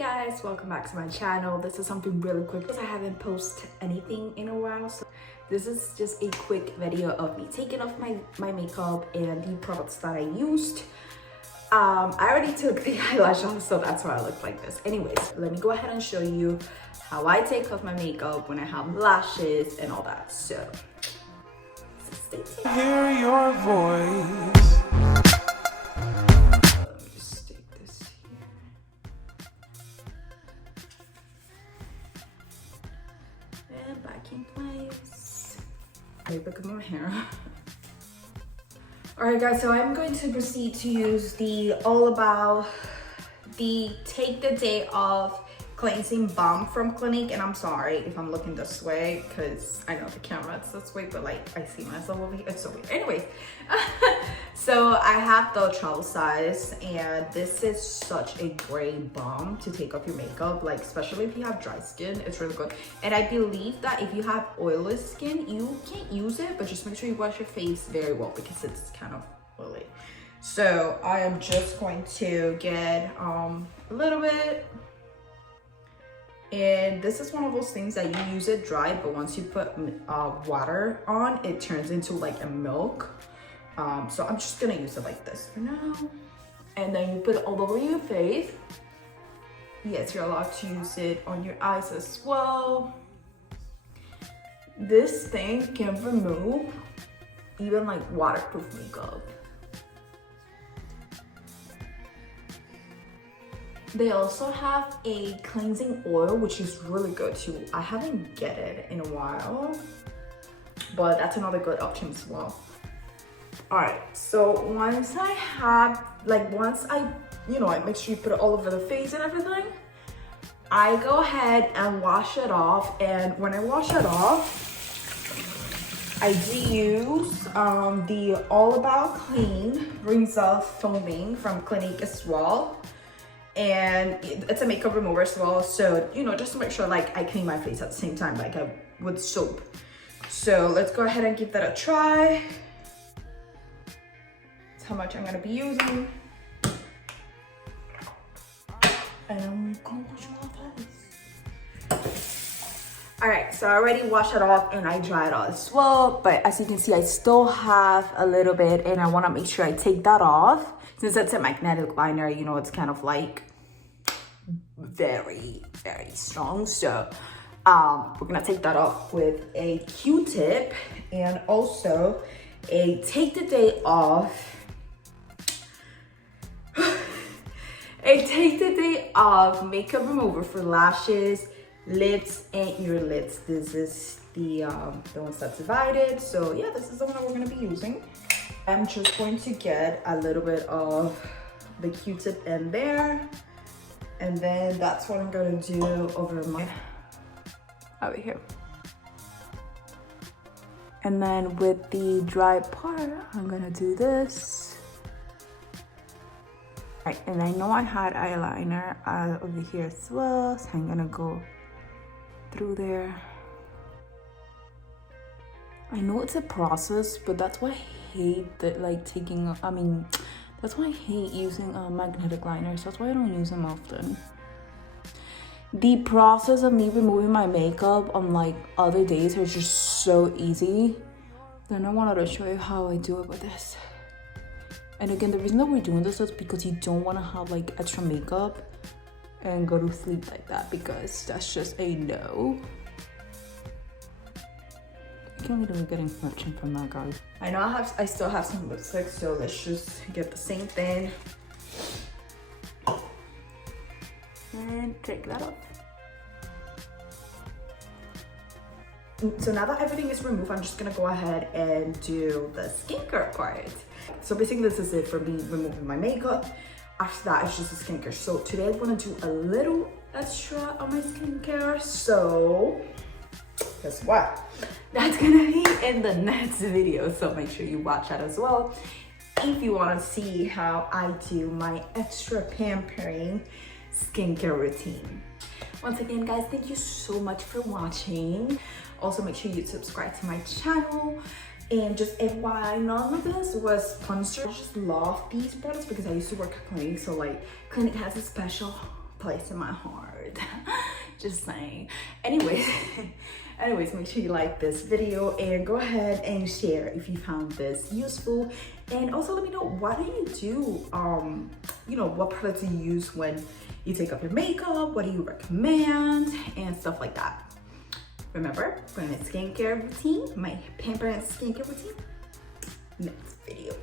Guys, welcome back to my channel. This is something really quick because I haven't posted anything in a while, so this is just a quick video of me taking off my makeup and the products that I used. I already took the eyelash off, so that's why I look like this. Anyways, let me go ahead and show you how I take off my makeup when I have lashes and all that. So stay tuned. Hear your voice. Back in place. Look at my hair. Alright guys, so I'm going to proceed to use the Take the Day Off Cleansing Balm from Clinique. And I'm sorry if I'm looking this way because I know the camera is this way, but like I see myself over here. It's so weird. Anyways, so I have the travel size, and this is such a great balm to take off your makeup, like especially if you have dry skin. It's really good. And I believe that if you have oily skin, you can't use it, but just make sure you wash your face very well because it's kind of oily. So I am just going to get a little bit. And this is one of those things that you use it dry, but once you put water on, it turns into like a milk. So I'm just gonna use it like this for now. And then you put it all over your face. Yes, you're allowed to use it on your eyes as well. This thing can remove even like waterproof makeup. They also have a cleansing oil, which is really good too. I haven't get it in a while, but that's another good option as well. All right, so once I make sure you put it all over the face and everything, I go ahead and wash it off. And when I wash it off, I do use the All About Clean Rinse Off Foaming from Clinique as well. And it's a makeup remover as well, so just to make sure like I clean my face at the same time like I would soap. So let's go ahead and give that a try. That's how much I'm gonna be using, and I'm gonna wash my face. All right, so I already washed it off and I dried it off as well, but as you can see I still have a little bit, and I want to make sure I take that off. Since it's a magnetic liner, it's kind of like very, very strong. So we're gonna take that off with a Q-tip and also a Take the Day Off. A Take the Day Off makeup remover for lashes, lips, and ear lids. This is the ones that's divided. So yeah, this is the one that we're gonna be using. I'm just going to get a little bit of the Q-tip in there, and then that's what I'm gonna do over here. And then with the dry part, I'm gonna do this. Right, and I know I had eyeliner over here as well, so I'm gonna go through there. I know it's a process, but that's why I hate that, that's why I hate using magnetic liners. That's why I don't use them often. The process of me removing my makeup on like other days is just so easy. Then I wanted to show you how I do it with this. And again, the reason that we're doing this is because you don't want to have like extra makeup and go to sleep like that, because that's just a no. I can't believe we're getting merchant from that, guys. I know I still have some lipstick, so let's just get the same thing and take that off. So now that everything is removed, I'm just gonna go ahead and do the skincare part. So basically this is it for me removing my makeup. After that, it's just the skincare. So today I want to do a little extra on my skincare. So guess what? That's gonna be in the next video, so make sure you watch that as well if you want to see how I do my extra pampering skincare routine. Once again, guys, thank you so much for watching. Also, make sure you subscribe to my channel. And just FYI, none of this was sponsored. I just love these products because I used to work at Clinique, so like Clinique has a special place in my heart. Just saying. Anyways, make sure you like this video and go ahead and share if you found this useful. And also let me know, what do you do? You know, what products do you use when you take off your makeup? What do you recommend? And stuff like that. Remember, for my skincare routine, my pampering skincare routine, next video.